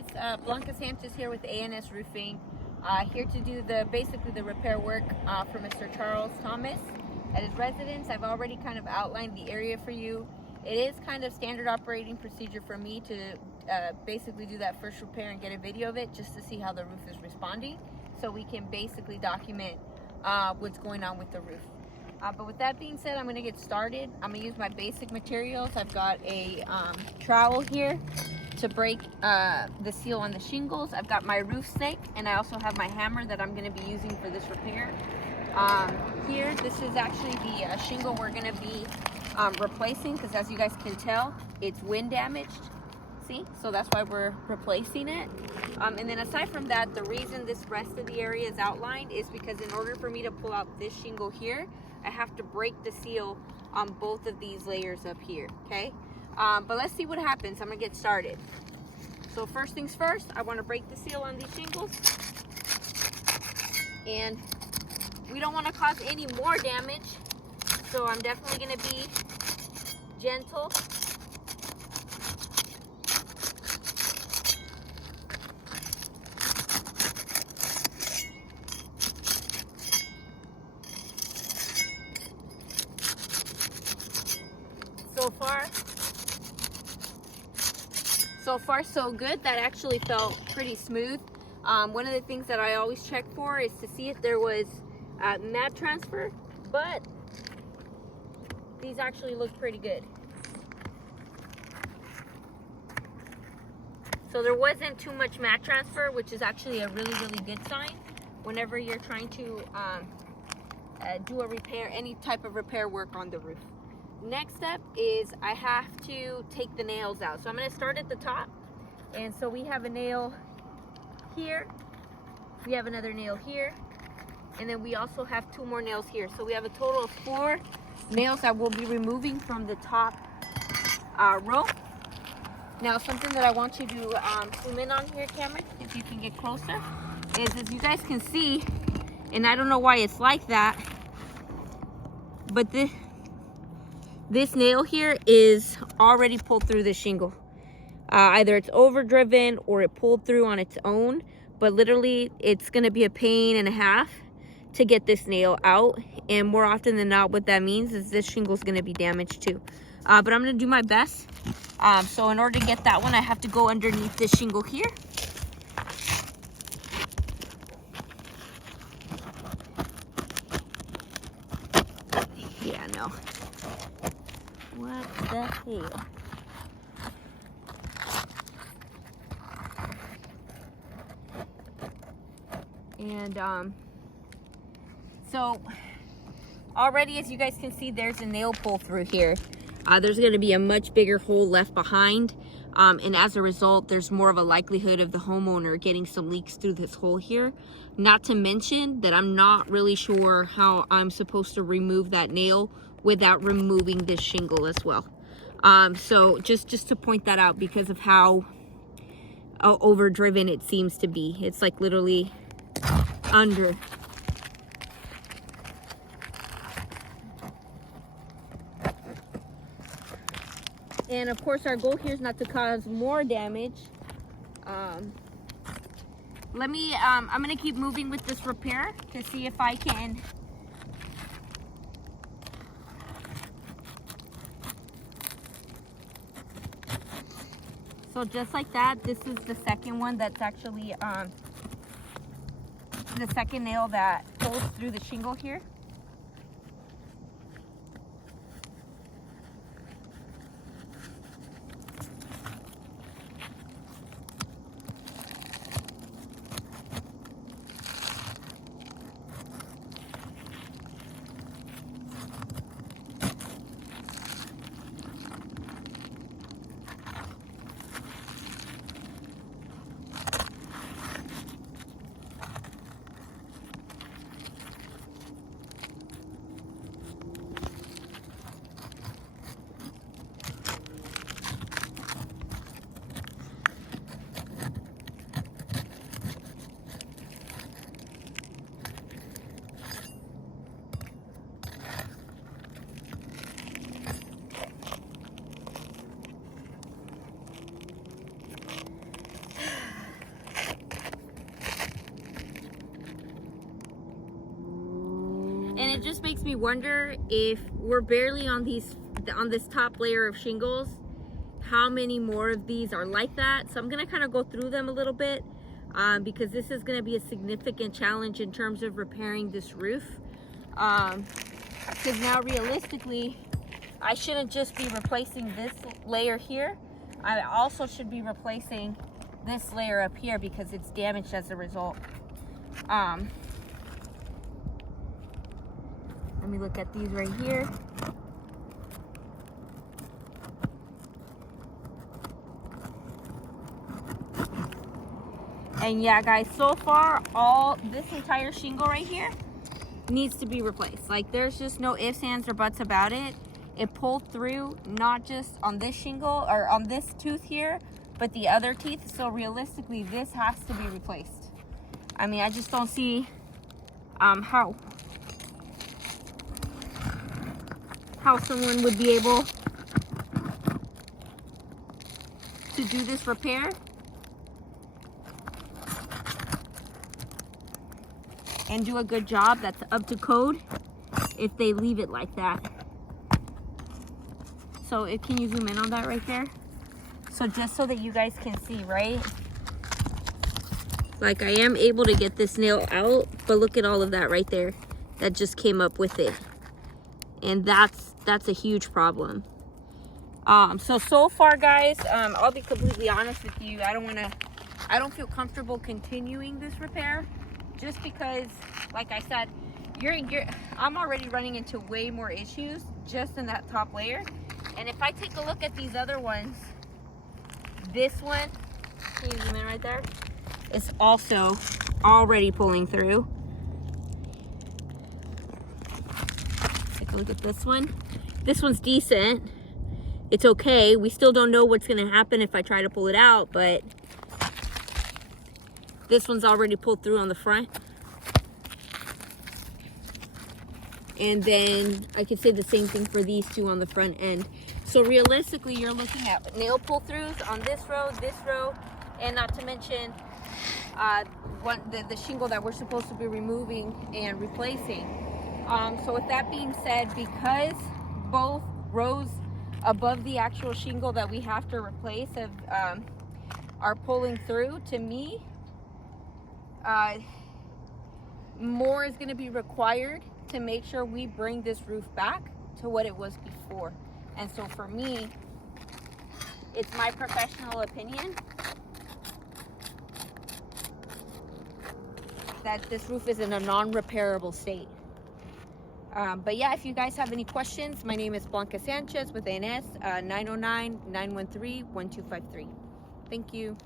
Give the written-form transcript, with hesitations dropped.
guys, Blanca Sanchez here with ANS Roofing, here to do basically the repair work for Mr. Charles Thomas at his residence. I've already kind of outlined the area for you. It is kind of standard operating procedure for me to basically do that first repair and get a video of it just to see how the roof is responding, so we can basically document what's going on with the roof. But with that being said, I'm going to get started. I'm going to use my basic materials. I've got a trowel here to break the seal on the shingles. I've got my roof stake, and I also have my hammer that I'm going to be using for this repair. Here, this is actually the shingle we're going to be replacing, because as you guys can tell, it's wind damaged. See? So that's why we're replacing it. And then aside from that, the reason this rest of the area is outlined is because in order for me to pull out this shingle here, I have to break the seal on both of these layers up here, okay? But let's see what happens. I'm gonna get started. So first things first, I wanna break the seal on these shingles. And we don't wanna cause any more damage, so I'm definitely gonna be gentle. So far so good. That actually felt pretty smooth. One of the things that I always check for is to see if there was mat transfer, but these actually look pretty good. So there wasn't too much mat transfer, which is actually a really good sign whenever you're trying to do a repair, any type of repair work on the roof. Next step is I have to take the nails out. So I'm going to start at the top. And so we have a nail here. We have another nail here. And then we also have 2 more nails here. So we have a total of 4 nails that we'll be removing from the top row. Now something that I want you to zoom in on here, Cameron, if you can get closer, is as you guys can see, and I don't know why it's like that, but this nail here is already pulled through the shingle. Either it's overdriven or it pulled through on its own, but literally it's going to be a pain and a half to get this nail out. And more often than not, what that means is this shingle is going to be damaged too. But I'm going to do my best. So in order to get that one, I have to go underneath this shingle here. Yeah, no. What the hell? And so already, as you guys can see, there's a nail pull through here. There's going to be a much bigger hole left behind, and as a result, there's more of a likelihood of the homeowner getting some leaks through this hole here. Not to mention that I'm not really sure how I'm supposed to remove that nail without removing this shingle as well. So just to point that out, because of how overdriven it seems to be. It's like literally under. And of course our goal here is not to cause more damage. I'm gonna keep moving with this repair to see if I can so just like that, this is the second one that's actually the second nail that pulls through the shingle here. And it just makes me wonder, if we're barely on this top layer of shingles, how many more of these are like that. So I'm gonna kind of go through them a little bit, because this is gonna be a significant challenge in terms of repairing this roof. Because now realistically, I shouldn't just be replacing this layer here. I also should be replacing this layer up here because it's damaged as a result. Let me look at these right here. And yeah, guys, so far, this entire shingle right here needs to be replaced. Like, there's just no ifs, ands, or buts about it. It pulled through, not just on this shingle or on this tooth here, but the other teeth. So realistically, this has to be replaced. I mean, I just don't see how someone would be able to do this repair and do a good job that's up to code if they leave it like that. So can you zoom in on that right there? So just so that you guys can see, right? Like, I am able to get this nail out, but look at all of that right there. That just came up with it. And that's a huge problem. So far, guys, I'll be completely honest with you. I don't feel comfortable continuing this repair, just because, like I said, I'm already running into way more issues just in that top layer. And if I take a look at these other ones, this one, can you zoom in right there? It's also already pulling through. Take a look at this one. This one's decent. It's okay. We still don't know what's gonna happen if I try to pull it out, but this one's already pulled through on the front. And then I could say the same thing for these two on the front end. So realistically, you're looking at nail pull-throughs on this row, and not to mention the shingle that we're supposed to be removing and replacing. So with that being said, because both rows above the actual shingle that we have to replace are pulling through, to me, more is going to be required to make sure we bring this roof back to what it was before. And so for me, it's my professional opinion that this roof is in a non-repairable state. But yeah, if you guys have any questions, my name is Blanca Sanchez with ANS, 909-913-1253. Thank you.